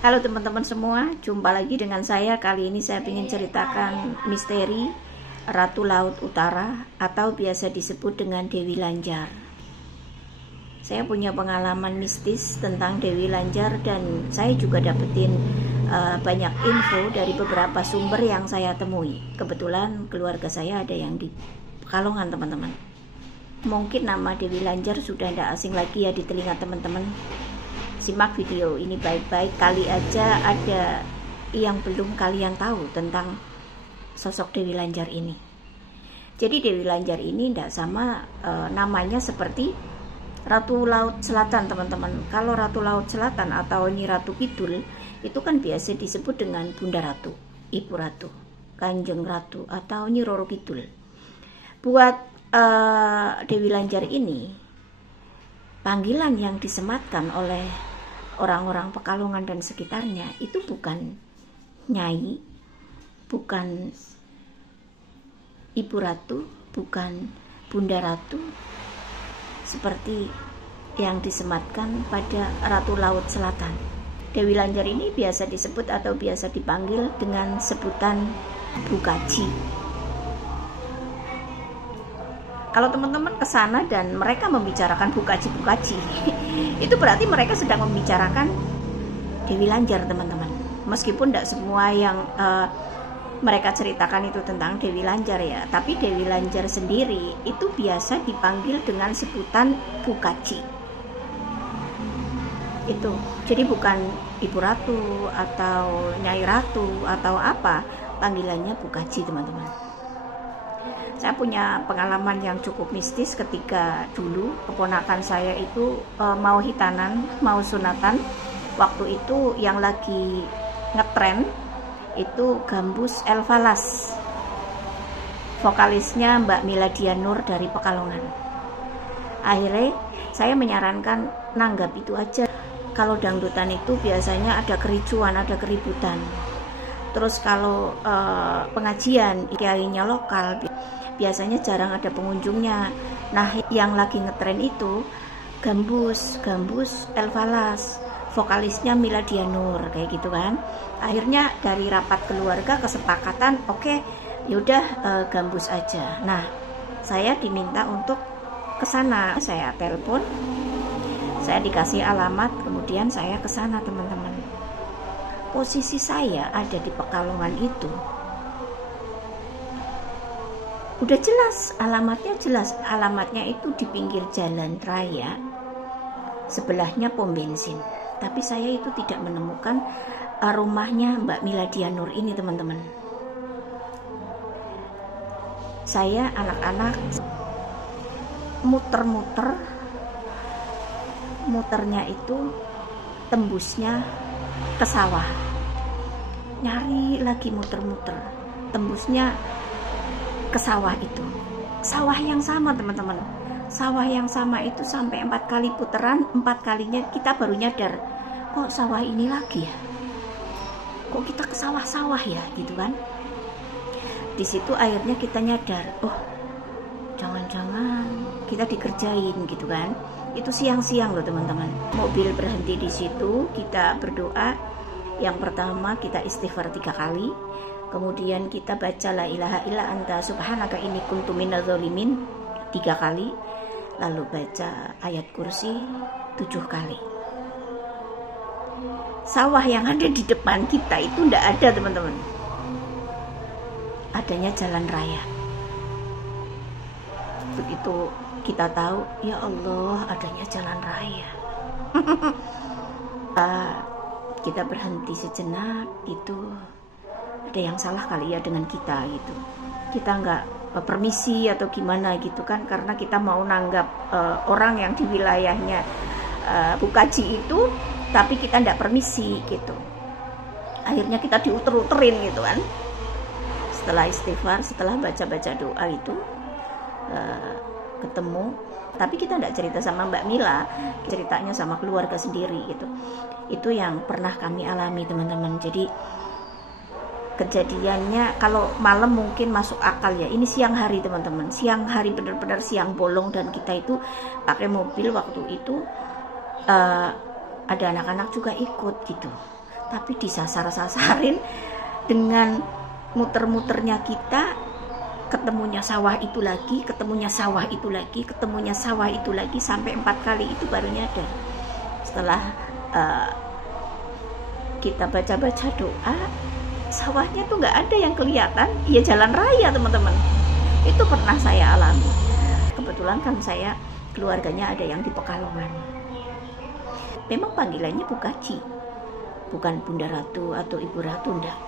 Halo teman-teman semua, jumpa lagi dengan saya. Kali ini saya ingin ceritakan misteri Ratu Laut Utara atau biasa disebut dengan Dewi Lanjar. Saya punya pengalaman mistis tentang Dewi Lanjar dan saya juga dapetin banyak info dari beberapa sumber yang saya temui. Kebetulan keluarga saya ada yang di Pekalongan, teman-teman. Mungkin nama Dewi Lanjar sudah tidak asing lagi ya di telinga teman-teman. Simak video ini baik-baik, kali aja ada yang belum kalian tahu tentang sosok Dewi Lanjar ini. Jadi Dewi Lanjar ini tidak sama namanya seperti Ratu Laut Selatan, teman-teman. Kalau Ratu Laut Selatan atau Nyi Ratu Kidul itu kan biasa disebut dengan Bunda Ratu, Ibu Ratu, Kanjeng Ratu atau Nyi Roro Kidul. Buat Dewi Lanjar ini, panggilan yang disematkan oleh orang-orang Pekalongan dan sekitarnya itu bukan Nyai, bukan Ibu Ratu, bukan Bunda Ratu seperti yang disematkan pada Ratu Laut Selatan. Dewi Lanjar ini biasa disebut atau biasa dipanggil dengan sebutan Bukaji. Kalau teman-teman ke sana dan mereka membicarakan Bukaji, itu berarti mereka sedang membicarakan Dewi Lanjar, teman-teman. Meskipun tidak semua yang mereka ceritakan itu tentang Dewi Lanjar ya, tapi Dewi Lanjar sendiri itu biasa dipanggil dengan sebutan Bukaji. Itu, jadi bukan Ibu Ratu atau Nyai Ratu atau apa, panggilannya Bukaji, teman-teman. Saya punya pengalaman yang cukup mistis ketika dulu keponakan saya itu mau hitanan, mau sunatan. Waktu itu yang lagi ngetren itu Gambus El Falas, vokalisnya Mbak Mila Dianur dari Pekalongan. Akhirnya saya menyarankan nanggap itu aja. Kalau dangdutan itu biasanya ada kericuan, ada keributan. Terus kalau pengajian kiainya lokal, biasanya jarang ada pengunjungnya. Nah, yang lagi ngetren itu Gambus El Falas, vokalisnya Mila Dianur, kayak gitu kan. Akhirnya dari rapat keluarga kesepakatan, oke, yaudah Gambus aja. Nah, saya diminta untuk ke sana. Saya telepon, saya dikasih alamat, kemudian saya ke sana, teman-teman. Posisi saya ada di Pekalongan itu. Udah jelas, alamatnya itu di pinggir jalan raya, sebelahnya pom bensin. Tapi saya itu tidak menemukan rumahnya Mbak Mila Dianur ini, teman-teman. Saya anak-anak muternya itu tembusnya ke sawah. Nyari lagi muter-muter, tembusnya ke sawah itu. Sawah yang sama, teman-teman. Sawah yang sama itu sampai 4 kali putaran, 4 kalinya kita baru nyadar, kok sawah ini lagi ya? Kok kita ke sawah-sawah ya, gitu kan? Di situ akhirnya kita nyadar, oh, jangan-jangan kita dikerjain, gitu kan? Itu siang-siang loh, teman-teman. Mobil berhenti di situ, kita berdoa. Yang pertama kita istighfar 3 kali. Kemudian kita baca la ilaha illa anta subhanaka inni kuntu minadz dzalimin 3 kali. Lalu baca ayat kursi 7 kali. Sawah yang ada di depan kita itu tidak ada, teman-teman. Adanya jalan raya. Begitu kita tahu, ya Allah, adanya jalan raya. Kita berhenti sejenak gitu. Ada yang salah kali ya dengan kita gitu. Kita nggak permisi atau gimana gitu kan, karena kita mau nanggap orang yang di wilayahnya Bukaji itu, tapi kita nggak permisi gitu. Akhirnya kita diuter-uterin gitu kan. Setelah istighfar, setelah baca-baca doa itu ketemu, tapi kita nggak cerita sama Mbak Mila, ceritanya sama keluarga sendiri gitu. Itu yang pernah kami alami, teman-teman. Jadi kejadiannya kalau malam mungkin masuk akal ya, ini siang hari, teman-teman. Siang hari, benar-benar siang bolong, dan kita itu pakai mobil waktu itu ada anak-anak juga ikut gitu. tapi disasar-sasarin dengan muter-muternya kita, ketemunya sawah itu lagi, ketemunya sawah itu lagi, ketemunya sawah itu lagi, sampai 4 kali itu baru nyadar. Setelah kita baca-baca doa, sawahnya tuh nggak ada yang kelihatan, ya jalan raya teman-teman. Itu pernah saya alami. Kebetulan kan saya keluarganya ada yang di Pekalongan. Memang panggilannya Bu Kaji, bukan Bunda Ratu atau Ibu Ratu, enggak.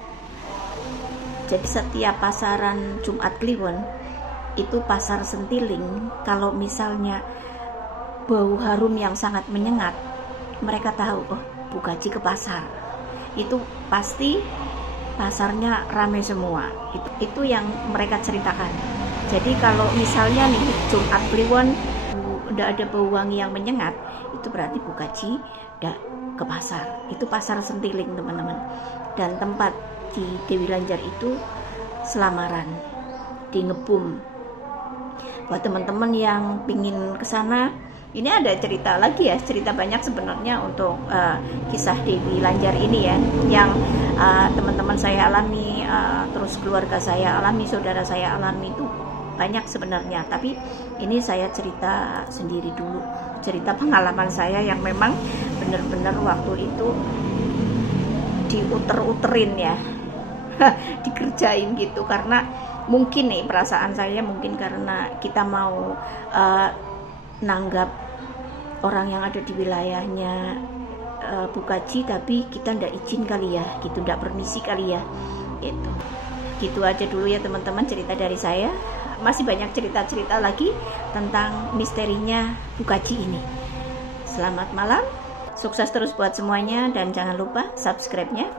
Jadi setiap pasaran Jumat Kliwon itu pasar Sentiling, kalau misalnya bau harum yang sangat menyengat, mereka tahu, oh Bu Kaji ke pasar. Itu pasti pasarnya ramai semua. Itu yang mereka ceritakan. Jadi kalau misalnya nih Jumat Kliwon udah ada bau wangi yang menyengat, itu berarti Bu Kaji udah ke pasar. Itu pasar Sentiling teman-teman. Dan tempat di Dewi Lanjar itu selamaran di Ngebum. Buat teman-teman yang pingin ke sana, ini ada cerita lagi ya, cerita banyak sebenarnya untuk kisah Dewi Lanjar ini ya, yang teman-teman saya alami, terus keluarga saya alami, saudara saya alami, itu banyak sebenarnya. Tapi ini saya cerita sendiri dulu, cerita pengalaman saya yang memang benar-benar waktu itu diuter-uterin ya, dikerjain gitu. Karena mungkin nih perasaan saya, mungkin karena kita mau nanggap orang yang ada di wilayahnya Bu Kaji, tapi kita ndak izin kali ya, gitu, ndak permisi kali ya, gitu aja dulu ya teman-teman cerita dari saya. Masih banyak cerita-cerita lagi tentang misterinya Bu Kaji ini. Selamat malam, sukses terus buat semuanya, dan jangan lupa subscribe-nya.